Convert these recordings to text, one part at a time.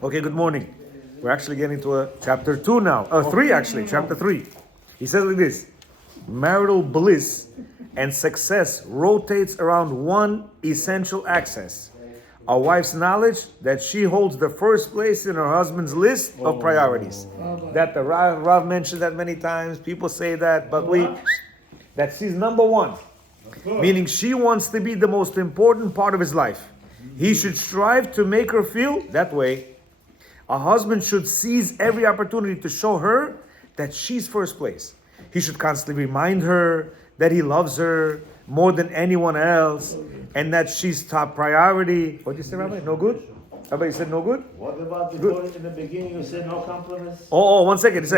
Okay, good morning. We're actually getting to chapter 2 now. 3 actually, chapter 3. He says like this: marital bliss and success rotates around one essential axis. A wife's knowledge that she holds the first place in her husband's list of priorities. That the Rav mentioned that many times. People say that, but that she's number one. Meaning she wants to be the most important part of his life. He should strive to make her feel that way. A husband should seize every opportunity to show her that she's first place. He should constantly remind her that he loves her more than anyone else and that she's top priority. What did you say, Rabbi? No good? Rabbi, you said no good? What about the good in the beginning? You said no compliments? Oh, 1 second. He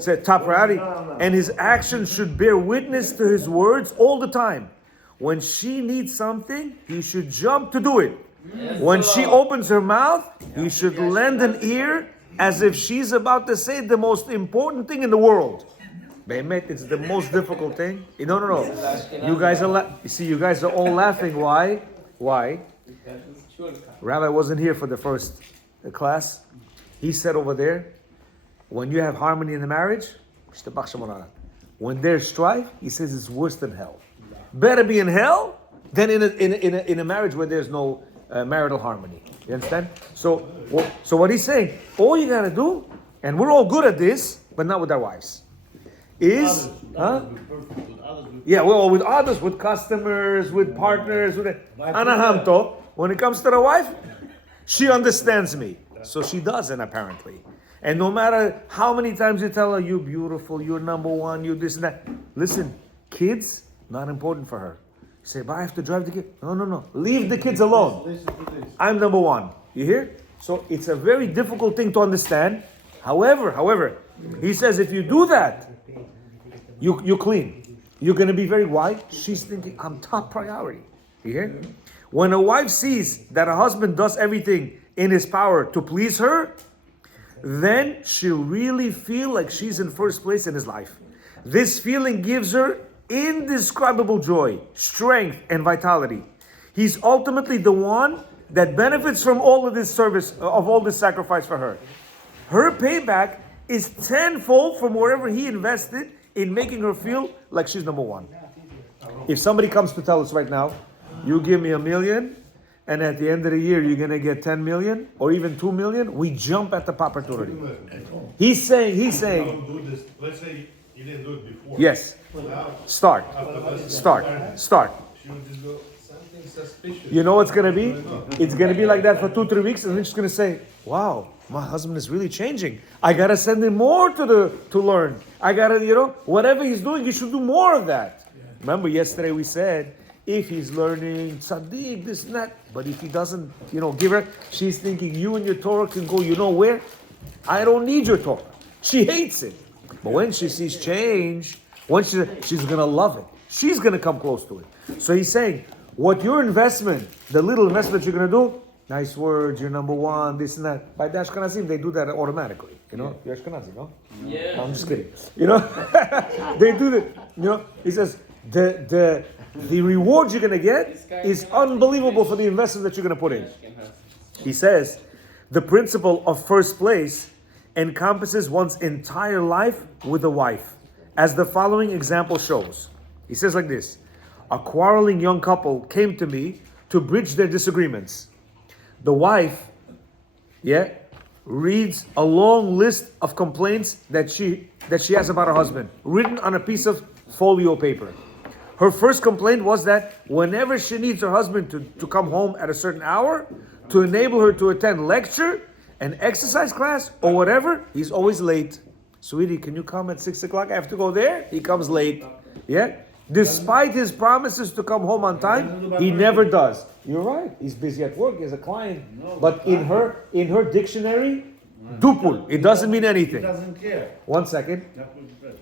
said top priority. And his actions should bear witness to his words all the time. When she needs something, he should jump to do it. When she opens her mouth, he should lend an ear as if she's about to say the most important thing in the world. Behemet, it's the most difficult thing. No. You guys are all laughing. Why? Rabbi wasn't here for the first class. He said over there, when you have harmony in the marriage, when there's strife, he says it's worse than hell. Better be in hell than in a marriage where there's no marital harmony. You understand? So what he's saying, all you gotta do, and we're all good at this, but not with our wives, is we're all with others, with customers, with partners, with anahamto. When it comes to the wife, she understands me, so she doesn't apparently. And no matter how many times you tell her you're beautiful, you're number one, you this and that, listen, kids not important for her. You say, but I have to drive the kid. No. Leave the kids alone. I'm number one. You hear? So it's a very difficult thing to understand. However, he says if you do that, you clean. You're going to be very wide. She's thinking, I'm top priority. You hear? When a wife sees that a husband does everything in his power to please her, then she'll really feel like she's in first place in his life. This feeling gives her indescribable joy, strength, and vitality. He's ultimately the one that benefits from all of this service, of all this sacrifice for her. Her payback is tenfold from wherever he invested in making her feel like she's number one. If somebody comes to tell us right now, you give me $1 million, and at the end of the year you're going to get 10 million or even 2 million, we jump at the opportunity. He's saying. Do this. Let's say you didn't do it before. Yes. Start. Something suspicious. You know what's going to be? It's going to be like that for 2-3 weeks, and then she's going to say, wow, my husband is really changing. I got to send him more to learn. I got to, whatever he's doing, he should do more of that. Yeah. Remember yesterday we said, if he's learning tzaddik, this and that, but if he doesn't, give her, she's thinking you and your Torah can go, where? I don't need your Torah. She hates it. But when she sees change, she's going to love it. She's going to come close to it. So he's saying, what your investment, the little investment you're going to do, nice words, you're number one, this and that. By the Ashkenazim, they do that automatically. You're Ashkenazi, no? Yeah. No, I'm just kidding. They do that. He says, the reward you're going to get is unbelievable for the investment that you're going to put in. He says, the principle of first place encompasses one's entire life with a wife, as the following example shows. He says like this: a quarreling young couple came to me to bridge their disagreements. The wife, reads a long list of complaints that she has about her husband, written on a piece of folio paper. Her first complaint was that whenever she needs her husband to come home at a certain hour to enable her to attend lecture, an exercise class, or whatever, he's always late. Sweetie, can you come at 6 o'clock? I have to go there. He comes late. Yeah? Despite his promises to come home on time, he never does. You're right. He's busy at work. He has a client. But in her dictionary, dupul, it doesn't mean anything. He doesn't care. 1 second.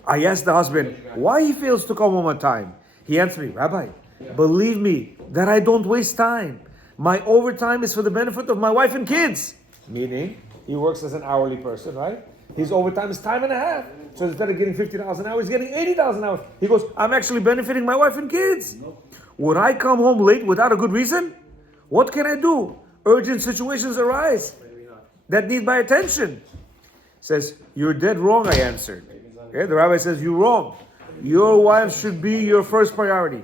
I asked the husband why he fails to come home on time. He answered me, Rabbi, believe me that I don't waste time. My overtime is for the benefit of my wife and kids. Meaning, he works as an hourly person, right? His overtime is time and a half. So instead of getting $50 an hour, he's getting $80 an hour. He goes, I'm actually benefiting my wife and kids. Would I come home late without a good reason? What can I do? Urgent situations arise. that need my attention. Says, you're dead wrong, I answered. Okay? The rabbi says, you're wrong. Your wife should be your first priority.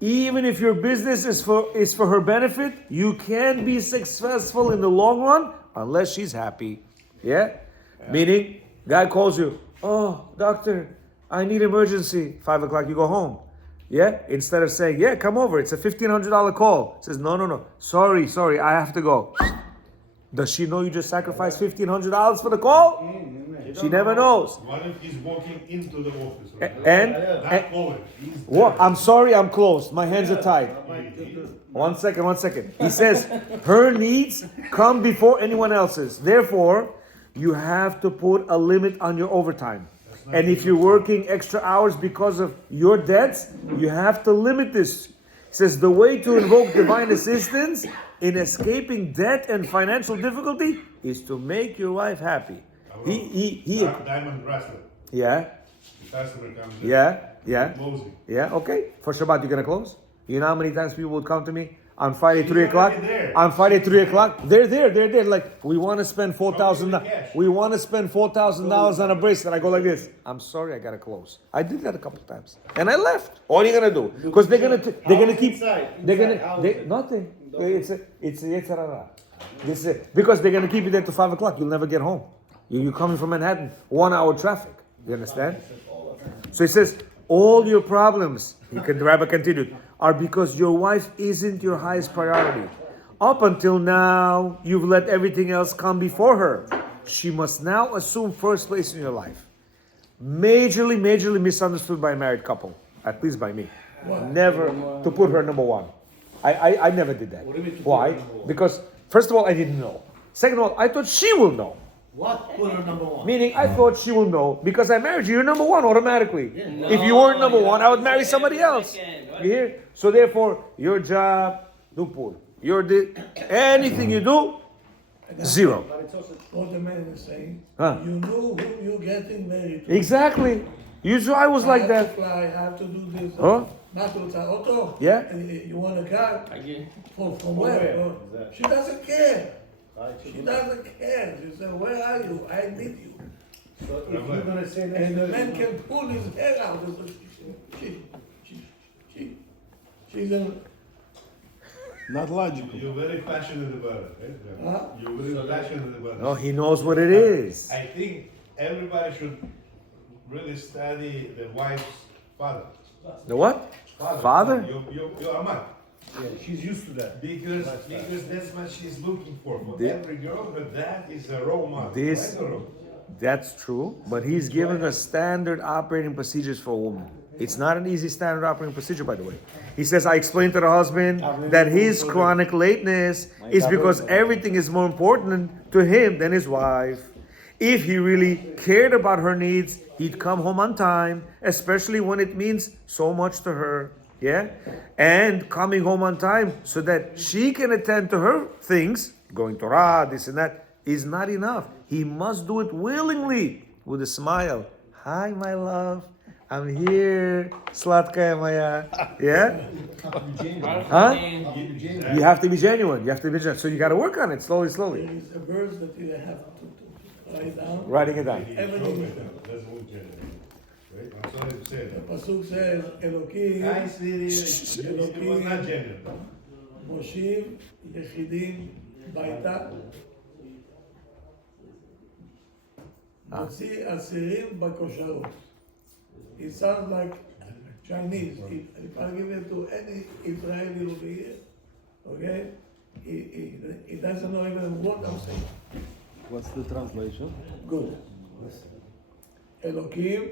Even if your business is for her benefit, you can't be successful in the long run unless she's happy. Yeah? Meaning, guy calls you, oh, doctor, I need emergency. 5 o'clock, you go home. Yeah? Instead of saying, yeah, come over, it's a $1,500 call. Says, no. Sorry, I have to go. Does she know you just sacrificed $1,500 for the call? She never knows. What if he's walking into the office? Right? And Not calling. He's what? I'm sorry, I'm closed. My hands are tied. 1 second. He says, her needs come before anyone else's. Therefore, you have to put a limit on your overtime. And if you're working extra hours because of your debts, you have to limit this. He says, the way to invoke divine assistance in escaping debt and financial difficulty is to make your wife happy. Diamond bracelet. Yeah, The customer comes in. yeah. Closing. Yeah, okay. For Shabbat, you're gonna close? You know how many times people would come to me on Friday, She's 3 o'clock? already there. On Friday, 3 o'clock? They're there. Like, we want to spend $4,000. cash. We want to spend $4,000 on a bracelet. I go like this. I'm sorry, I gotta close. I did that a couple of times, and I left. What are you gonna do? Because they're gonna keep. Inside? They're Inside, gonna how they, is it? nothing. It's a Yetzer Hara. This is it. Because they're gonna keep you there till 5 o'clock. You'll never get home. You're coming from Manhattan, 1 hour traffic. You understand? So he says, all your problems, the rabbi continued, are because your wife isn't your highest priority. Up until now, you've let everything else come before her. She must now assume first place in your life. Majorly misunderstood by a married couple, at least by me. Never to put her number one. I never did that. Why? Because first of all, I didn't know. Second of all, I thought she will know. What? Put her number one. Meaning, I thought she will know because I married you. You're number one automatically. If you weren't number one, I would marry somebody else. You hear? So therefore, your job, no pull. Anything you do, zero. But it's also what the man is saying. Huh. You know who you're getting married to. Exactly. Usually I was like I have that. to fly, I have to do this. Huh? Not to tell Otto. Yeah. You want a car? Again. From where? She doesn't care. She doesn't care. She said, where are you? I need you. So if you're gonna say that, And the man can pull his hair out. She's in. Not logical. You're very passionate about it, right? Huh? You're very passionate about it. No, he knows what it is. I think everybody should really study the wife's father. The what? Father? Your Amat. yeah, she's used to that. Because that's what she's looking for. For The- every girl, her dad is a role model. This- right or wrong? That's true, but he's giving us standard operating procedures for a woman. It's not an easy standard operating procedure, by the way. He says, I explained to the husband that his chronic lateness is because everything is more important to him than his wife. If he really cared about her needs, he'd come home on time, especially when it means so much to her. Yeah? And coming home on time so that she can attend to her things, going to Torah, this and that, is not enough. He must do it willingly, with a smile. Hi, my love. I'm here. Sladka Maya. Yeah? Huh? You have to be genuine. You have to be genuine. So you got to work on it slowly. There is a verse that you have to write down. Writing it down. Everything. That's what we're right? I'm sorry to say The that. pasuk says, Elokim, Hi, sweetie. It was not genuine. Moshiv, Yechidim, Baita. מוציא אסירים בכושרות. It sounds like Chinese. If I give it to any Israeli over here, okay, he doesn't know even what I'm saying. What's the translation? Good. אלוקים,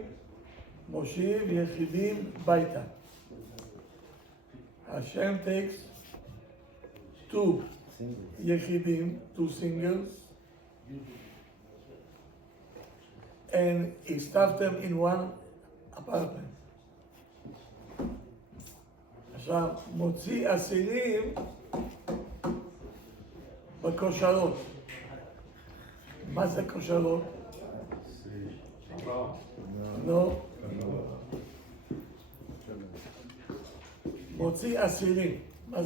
מושיב יחידים ביתה. Hashem takes two יחידים, two singles, and he stuffed them in one apartment. עכשיו, מוציא אסירים בכושרות. מה זה כושרות? לא. מוציא אסירים. מה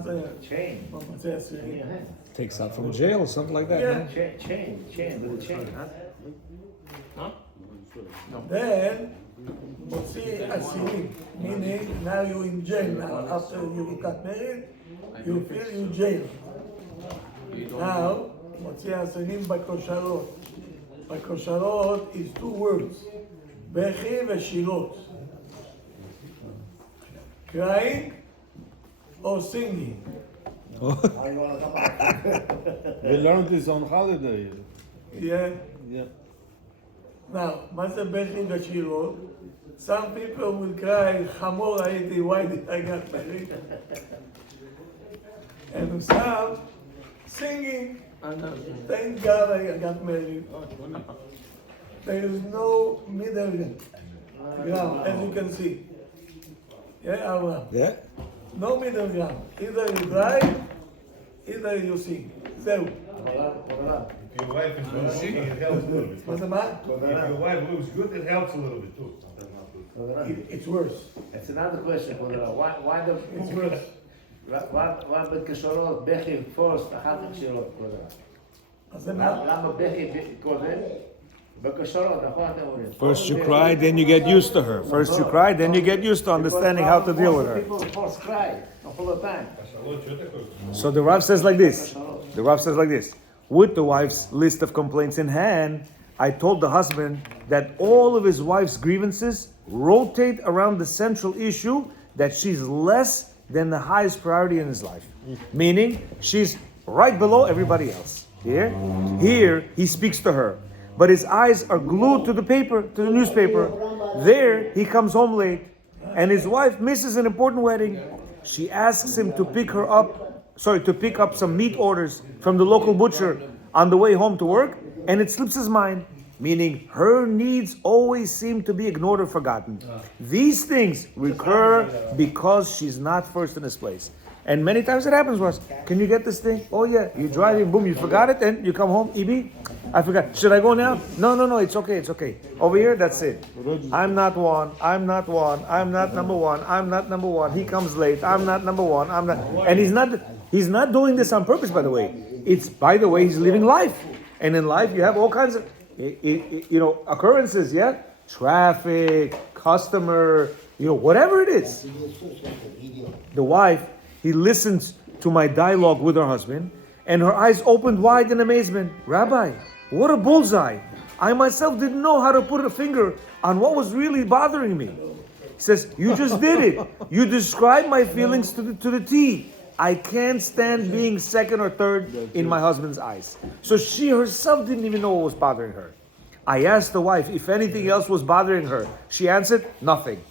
זה? Chain. מוציא אסירים. Yeah. Takes out from jail or something like that. Yeah. no? Chain, with a chain, huh? Then, mוציא אסירים, meaning now you in jail now, after you got married, you feel in jail. Now, מוציא אסירים בכושרות. בכושרות is two words, בכי ושירות. Crying or singing. We learned this on holiday. Yeah. Yeah. Now, מה זה בכי ושירות? Some people will cry, חמור הייתי, why did I get married? And some singing, thank God I got married. There is no middle ground, as you can see. Yeah, Abraham? Yeah. No middle ground. Either you cry, either you sing. זהו. If your wife is good looking, it helps a little bit. מה זה מה? If your wife looks good, it helps a little bit too. It's worse. It's another question, why the... It's worse. why בכשורות בכי first, אחר כך שירות, כבוד הרב? אז זה מה? למה בכי קודם? בכשורות, נכון אתם אומרים? First you cry, then you get used to her. First you cry, then you get used to understanding how to deal with her. People first cry, all the time. So the Rav says like this. The Rav says like this. With the wife's list of complaints in hand, I told the husband that all of his wife's grievances rotate around the central issue that she's less than the highest priority in his life. Meaning, she's right below everybody else. Here, he speaks to her. But his eyes are glued to the paper, to the newspaper. There, he comes home late. And his wife misses an important wedding. She asks him to pick up some meat orders from the local butcher on the way home to work, and it slips his mind, meaning her needs always seem to be ignored or forgotten. These things recur because she's not first in his place. And many times it happens to us. Can you get this thing? Oh yeah, you're driving, boom, you forgot it, and you come home, Ibi, I forgot. Should I go now? No, it's okay. Over here, that's it. I'm not one, I'm not number one. He comes late, I'm not number one, and he's not doing this on purpose, by the way. It's, by the way, he's living life. And in life, you have all kinds of, occurrences, yeah? Traffic, customer, whatever it is. The wife, he listens to my dialogue with her husband, and her eyes opened wide in amazement. Rabbi, what a bullseye. I myself didn't know how to put a finger on what was really bothering me. He says, you just did it. You described my feelings to the T. I can't stand being second or third in my husband's eyes. So she herself didn't even know what was bothering her. I asked the wife if anything else was bothering her. She answered, nothing.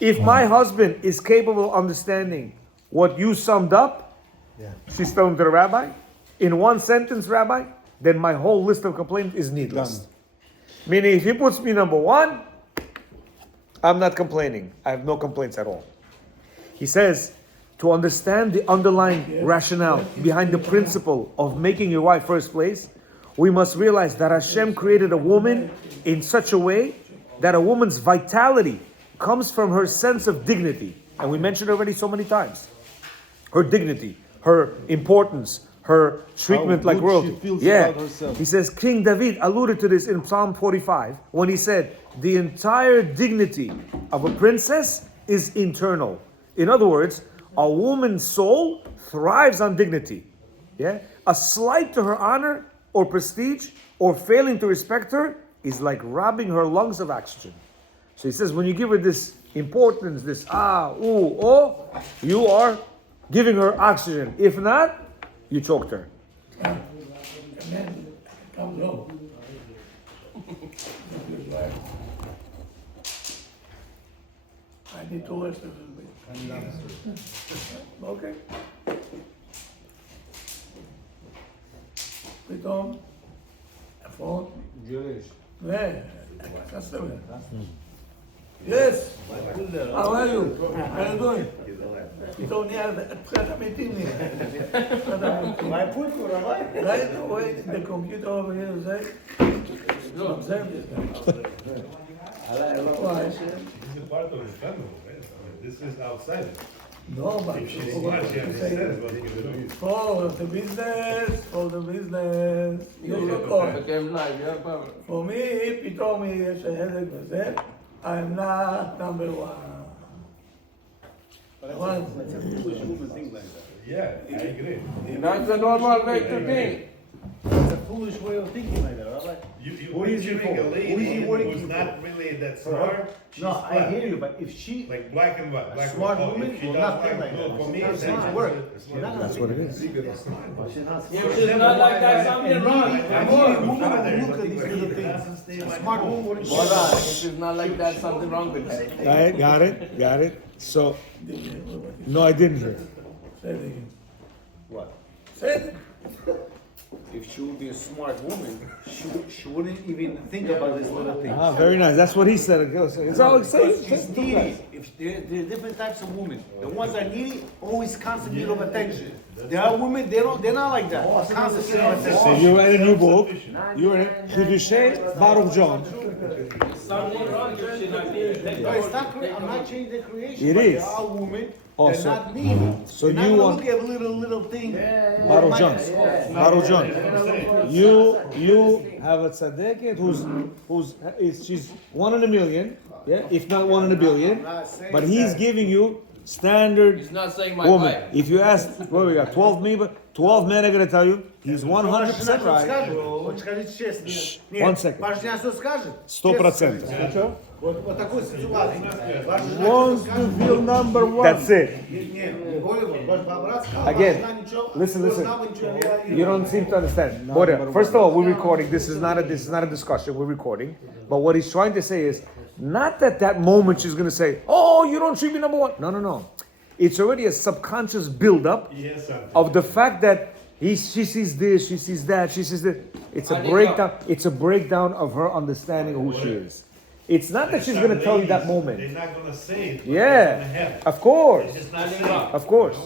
If my husband is capable of understanding what you summed up, she's telling to the rabbi, in one sentence, Rabbi, then my whole list of complaints is needless. Done. Meaning, if he puts me number one, I'm not complaining. I have no complaints at all. He says, to understand the underlying rationale behind the principle of making your wife first place, we must realize that Hashem created a woman in such a way that a woman's vitality comes from her sense of dignity. And we mentioned already so many times. Her dignity, her importance, her treatment How like good royalty. she feels about herself. He says King David alluded to this in Psalm 45 when he said, the entire dignity of a princess is internal. In other words, a woman's soul thrives on dignity. A slight to her honor or prestige or failing to respect her is like robbing her lungs of oxygen. So he says when you give her this importance, this you are giving her oxygen. If not, you choked her. And then comes home. I need to rest a little bit. אוקיי. פתאום, איפה? customer. Yes. How are you? How are you doing? פתאום נהיה, תחילת המתים נהיה. My food for a Right away, the computer over here is like, observe this guy. Why? This is part of the family, right? I mean, this is outside. No, but If she's smart, she understands what you're doing. for the business, יש לו כוח. For me, פתאום יש הלק וזה, I'm not number one. אבל It's a foolish woman thing like that. Yeah, I agree. That's the normal way to think. It's a foolish way of thinking like that, Rabbi. You Who is he picturing for? a Who is he lady working who's for? not really that For her? smart. She's No, I smart. hear you, but if she, Like black and white. Black smart and white. woman If she will does not black think like and that. white, for me, That's that's not work. That's You're not That's what it is. If she's not like that, something wrong. I need a woman who will look at these little things. A smart woman wouldn't Hold share on. that. If she's not like that, something wrong with her. Right, got it. So, no, I didn't hear. Say it again. What? Say it. If she would be a smart woman, she wouldn't even think about this little thing. Ah, very nice. That's what he said. It's all exciting. She's needy. If there are different types of women. The ones that are needy always constant need of attention. There are women they're not like that. Constant need of So attention. you write a new book. You write Chiddushei Baruch John. Something wrong if she's not being No, it's not. I'm not changing the creation. It but is. There are women. Also- They're not needy. So They're not you gonna want- look at a little thing. Baruch John. Baruch John. You have a tzaddiket she's 1 in a million, yeah, if not 1 in a billion, but he's giving you standard He's not saying my woman. wife. If you ask, what we got, 12 men are going to tell you he's 100% right. Вот скажите честно. One second. Ваш жена что скажет? 100%. Вот такой ситуации. Ваша жена Wants что to скажет? feel number one. That's it. Нет, Голливуд, ваш брат сказал, Again, ваша жена ничего, listen. должна быть ничего не реагировать. You don't seem to understand. Border, first of all, we're recording. This is not a discussion. We're recording. But what he's trying to say is not that moment she's going to say, "Oh, you don't treat me number one." No. It's already a subconscious buildup Yes, sir. of the fact that she sees this, she sees that, she sees this. It's a I need breakdown. It's a breakdown of her understanding of who she is. It's not that she's going to tell you that They're moment. not gonna say it. But Yeah, they're gonna have it. of course, It's just not saying it. of course.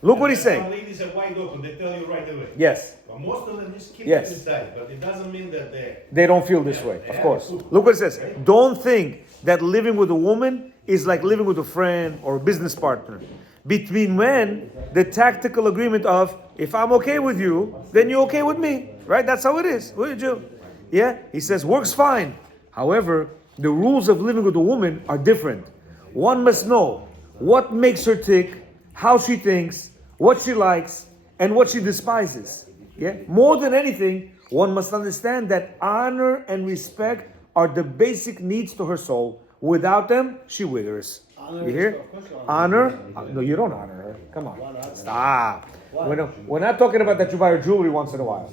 Look what he's Some saying. ladies are wide open. They tell you right away. Yes. But most of them just keep Yes. it inside. But it doesn't mean that They don't feel this way, of course. Look what it says. Don't think that living with a woman is like living with a friend or a business partner. Between men, the tactical agreement of, if I'm okay with you, then you're okay with me. Right? That's how it is. What did you? Yeah? He says, works fine. However, the rules of living with a woman are different. One must know what makes her tick, how she thinks, what she likes, and what she despises. Yeah? More than anything, one must understand that honor and respect are the basic needs to her soul. Without them, she withers. You hear? Honor? No, you don't honor her. Come on. Stop. We're not talking about that you buy her jewelry once in a while.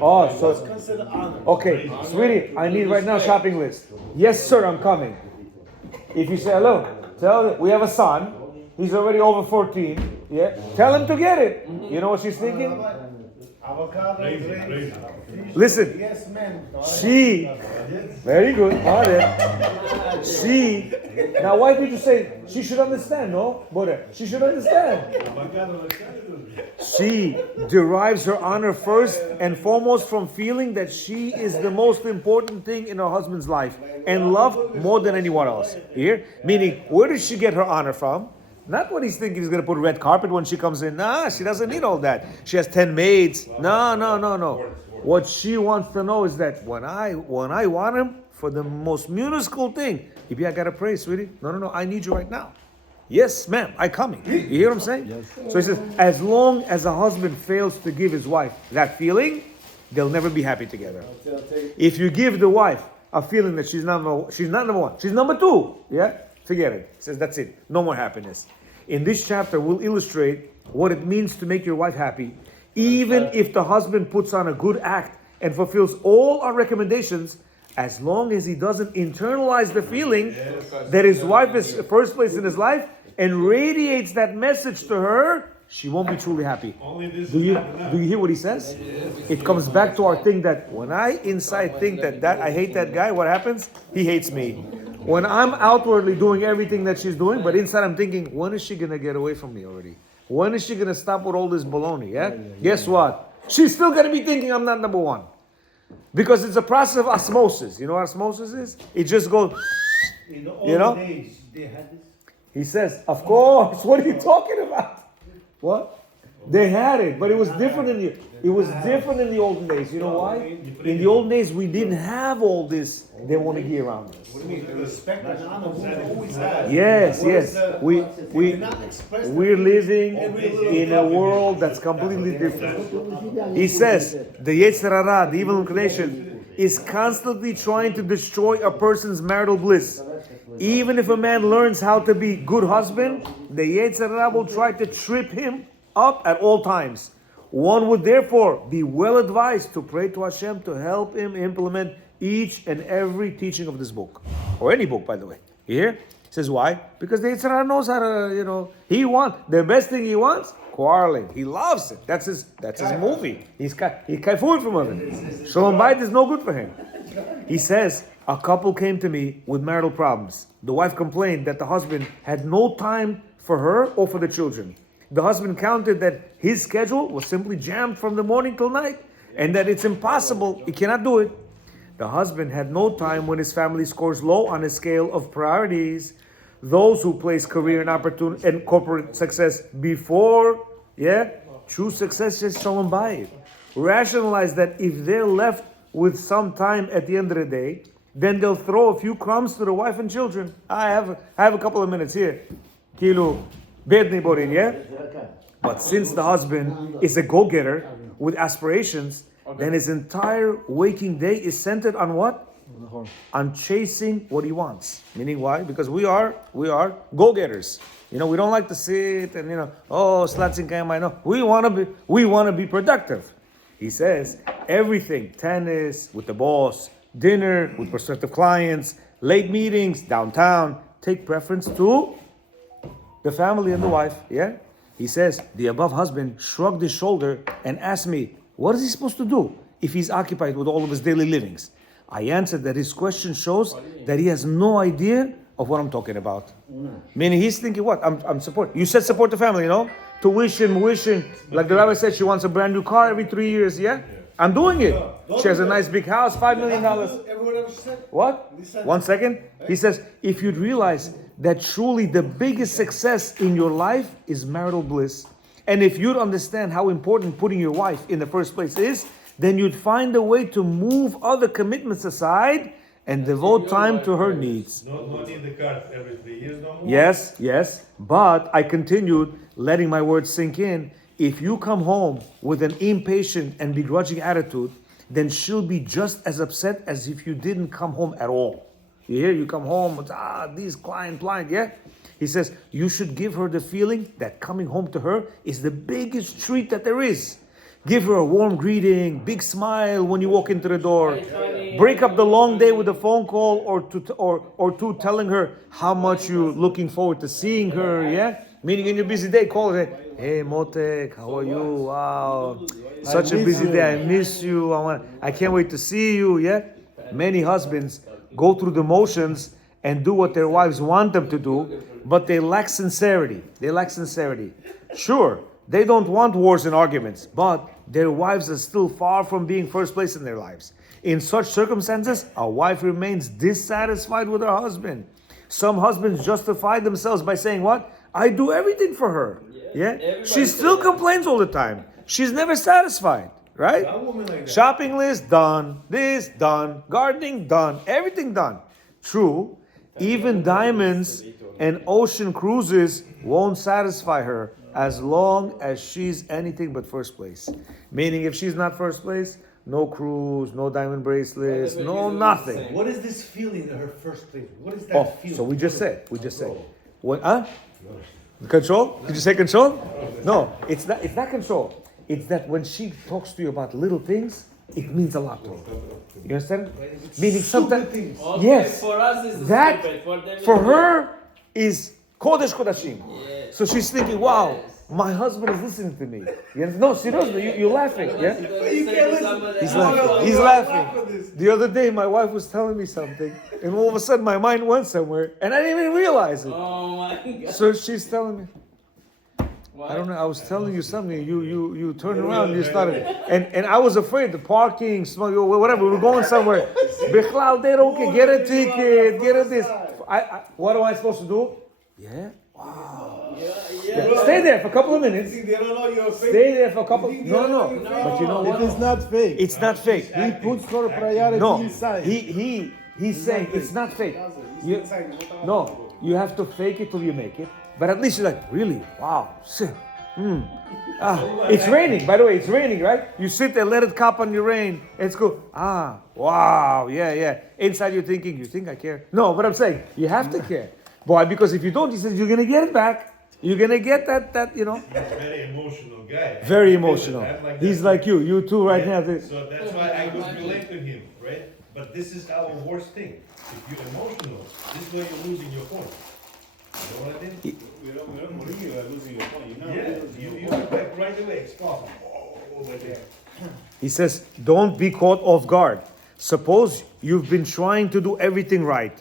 Oh, so Consider honor. okay, sweetie, I need right now shopping list. Yes, sir, I'm coming. If you say hello, tell her we have a son. He's already over 14. Yeah, tell him to get it. You know what she's thinking? Avocado, grapes, Listen, yes, man. she, very good, she, now why did you say she should understand, no? But she should understand. She derives her honor first and foremost from feeling that she is the most important thing in her husband's life and loved more than anyone else. You hear? Meaning, where does she get her honor from? Not what he's thinking he's going to put red carpet when she comes in. Nah, she doesn't need all that. She has 10 maids. No. What she wants to know is that when I want him for the most minuscule thing, maybe I got to pray, sweetie. No, I need you right now. Yes, ma'am, I'm coming. You hear what I'm saying? Yes. So he says, as long as a husband fails to give his wife that feeling, they'll never be happy together. If you give the wife a feeling that she's not number one, she's number two, yeah? Forget it. He says, that's it. No more happiness. In this chapter, we'll illustrate what it means to make your wife happy, even if the husband puts on a good act and fulfills all our recommendations, as long as he doesn't internalize the feeling that his wife is the first place in his life and radiates that message to her, she won't be truly happy. Only this Do is you not enough. hear what he says? It comes back to our thing that when I inside think that I hate that guy, what happens? He hates me. When I'm outwardly doing everything that she's doing, but inside I'm thinking, when is she gonna get away from me already? When is she gonna stop with all this baloney? Yeah? Guess what? She's still gonna be thinking I'm not number one. Because it's a process of osmosis. You know what osmosis is? It just goes, In the You know? old days, they had this. He says, of course, what are you talking about? What? They had it, but it was different in the olden days. You know why? In the olden days, we didn't have all this Demonigi around us. What do you mean? The respect and honor women always had. Yes, What is yes. the- they're not expressed We're living every little in a world that's completely different. He says the Yetzer Hara, the evil inclination, is constantly trying to destroy a person's marital bliss. Even if a man learns how to be good husband, the Yetzer Hara will try to trip him up at all times. One would therefore be well advised to pray to Hashem to help him implement each and every teaching of this book, or any book, by the way. You hear? He says why? Because the Yetzer Hara knows how to, he wants the best thing he wants. Quarreling. He loves it. That's his movie. He's kaifuin from it. Shalom Bayit is no good for him. He says, a couple came to me with marital problems. The wife complained that the husband had no time for her or for the children. The husband counted that his schedule was simply jammed from the morning till night, and that it's impossible, he cannot do it. The husband had no time when his family scores low on a scale of priorities. Those who place career and opportunity and corporate success before, true success is shalom bayit. Rationalize that if they're left with some time at the end of the day, then they'll throw a few crumbs to the wife and children. I have a couple of minutes here. Kilu, bedni borin, yeah? But since the husband is a go-getter with aspirations, then his entire waking day is centered on what? On chasing what he wants. Meaning why? Because we are go-getters. We don't like to sit and slatzing kayamai. No, we want to be productive. He says everything, tennis with the boss, dinner with prospective clients, late meetings downtown, take preference to the family and the wife. Yeah? He says the above husband shrugged his shoulder and asked me, what is he supposed to do if he's occupied with all of his daily livings? I answered that his question shows that he has no idea of what I'm talking about. Meaning he's thinking, what? I'm support. You said support the family, Tuition. Like the rabbi said, she wants a brand new car every 3 years, yeah? I'm doing it. She has a nice big house, $5 million. Everyone ever said? What? 1 second. He says, if you'd realize that truly the biggest success in your life is marital bliss, and if you'd understand how important putting your wife in the first place is, then you'd find a way to move other commitments aside and devote time to her needs. No need the card every 3 years no more. Yes. But I continued, letting my words sink in. If you come home with an impatient and begrudging attitude, then she'll be just as upset as if you didn't come home at all. You hear? You come home with, these client blind, yeah? He says, you should give her the feeling that coming home to her is the biggest treat that there is. Give her a warm greeting, big smile when you walk into the door. Break up the long day with a phone call or two telling her how much you're looking forward to seeing her, yeah? Meaning in your busy day, call her, hey Motek, how are you? Wow, such a busy day, I miss you, I can't wait to see you, yeah? Many husbands go through the motions and do what their wives want them to do, but they lack sincerity. Sure, they don't want wars and arguments, but their wives are still far from being first place in their lives. In such circumstances, a wife remains dissatisfied with her husband. Some husbands justify themselves by saying what? I do everything for her. Yeah? She still complains all the time. She's never satisfied, right? Shopping list, done. This, done. Gardening, done. Everything done. True, even diamonds and ocean cruises won't satisfy her as long as she's anything but first place. Meaning if she's not first place, no cruise, no diamond bracelets, no nothing. What is this feeling in her first place? What is that feeling? So we just said. What? Control? Did you say control? No, it's not control. It's that when she talks to you about little things, it means a lot to her. You understand? Meaning sometimes, yes. For us is that stupid. For them for her is Kodesh Kodashim. Yes. So she's thinking, wow, my husband is listening to me. You understand? No, seriously, you're laughing, yeah? He's laughing. The other day, my wife was telling me something, and all of a sudden, my mind went somewhere, and I didn't even realize it. Oh my God. So she's telling me, What? I don't know, I was telling you something, you turned around, you started, and I was afraid, the parking, whatever, we were going somewhere. Bichlal, they don't care, get a ticket, get a this. What am I supposed to do? Yeah, Stay there for a couple of minutes. They don't know you're fake. Stay there for a couple. think No, they no. don't know But you know It what? is not fake. It's not fake. He puts her priority No, inside. he's saying it's not fake. You, no, you have to fake it till you make it. But at least you're like, really? Wow, shit. It's raining. By the way, it's raining, right? You sit there, let it cop on your rain. It's cool. Wow, yeah. Inside you're thinking, you think I care? No, but I'm saying you have to care. Why? Because if you don't, he says you're gonna get it back. You're gonna get that. He's a very emotional guy. Very emotional. I'm like He's that. like you too right Yeah, now. So that's why I could relate to him, right? But this is our worst thing. If you're emotional, this is where you're losing your point. You know what I mean? We don't believe you are losing your point. You're not Yeah, losing you your point. like right away, explode. Over there. He says, don't be caught off guard. Suppose you've been trying to do everything right.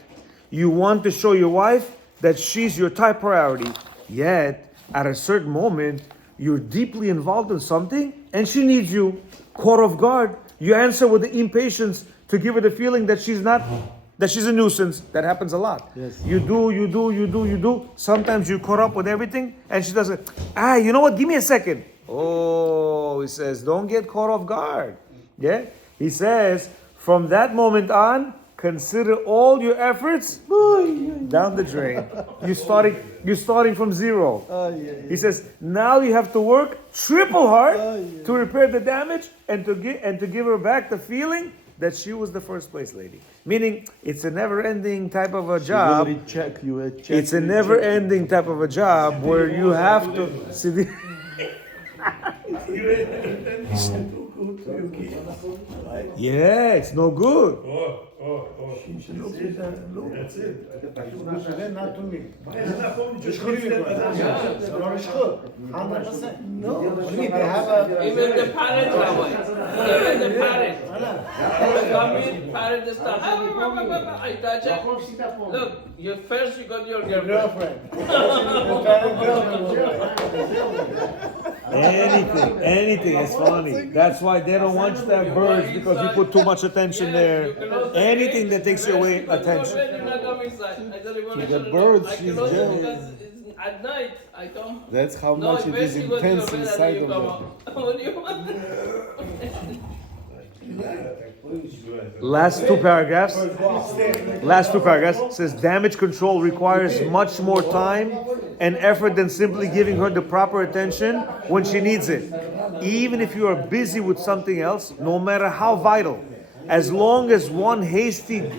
You want to show your wife that she's your top priority, yet at a certain moment, you're deeply involved in something and she needs you. Caught off guard, you answer with the impatience to give her the feeling that she's a nuisance. That happens a lot. Yes. You do. Sometimes you caught up with everything and she doesn't. You know what? Give me a second. Oh, he says, don't get caught off guard. Yeah? He says, from that moment on, consider all your efforts down the drain. You're starting from zero. He says, now you have to work triple hard to repair the damage and to give her back the feeling that she was the first place lady. Meaning, it's a never-ending type of a job. It's a never-ending type of a job where you have to see the. Yeah, it's no good. She should look at that and look. That's it. Not to them, not to me. It's not for me. Just leave it. Yeah, it's good. 100%. No. What do you mean? They have a... Even the parents are white. Even the parents. They come in, parents start. I touch it. Look, you got your Your girlfriend. girlfriend. Your parent girlfriend. Anything is funny. That's why they don't want you to have birds because you put too much attention there. Anything that takes you away attention. The birds, I she's close it jealous. because it's at night. I come. That's how No, much it is first you go to your intense bed and inside then you of come them. out. What do you want? Last two paragraphs says damage control requires much more time and effort than simply giving her the proper attention when she needs it. Even if you are busy with something else, no matter how vital, as long as one hasn't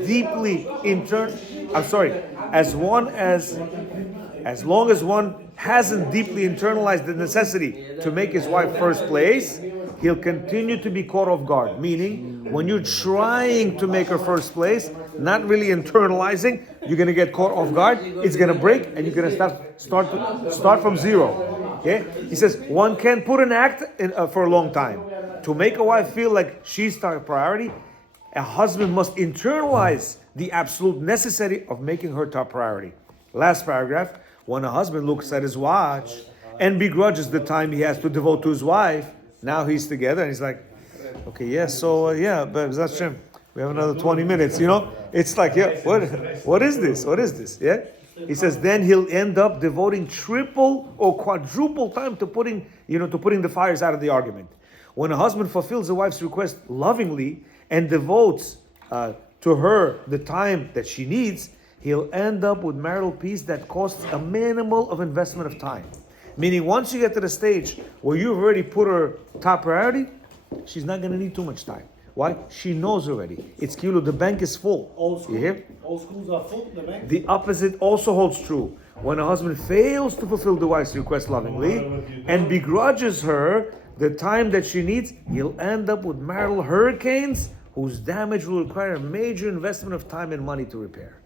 deeply internalized the necessity to make his wife first place, he'll continue to be caught off guard. Meaning, when you're trying to make her first place, not really internalizing, you're gonna get caught off guard. It's gonna break, and you're gonna start from zero. Okay? He says one can't put an act in, for a long time. To make a wife feel like she's top priority, a husband must internalize the absolute necessity of making her top priority. Last paragraph. When a husband looks at his watch and begrudges the time he has to devote to his wife, now he's together and he's like, okay, yes, but that's Hashem. We have another 20 minutes, It's like, what is this? Yeah? He says, then he'll end up devoting triple or quadruple time to putting the fires out of the argument. When a husband fulfills a wife's request lovingly and devotes to her the time that she needs, he'll end up with marital peace that costs a minimal of investment of time. Meaning, once you get to the stage where you've already put her top priority, she's not going to need too much time. Why? She knows already. It's kilo, the bank is full. You hear? All schools are full, the bank. The opposite also holds true. When a husband fails to fulfill the wife's request lovingly and begrudges her the time that she needs, he'll end up with marital hurricanes whose damage will require a major investment of time and money to repair.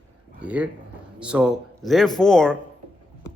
You hear? So, therefore,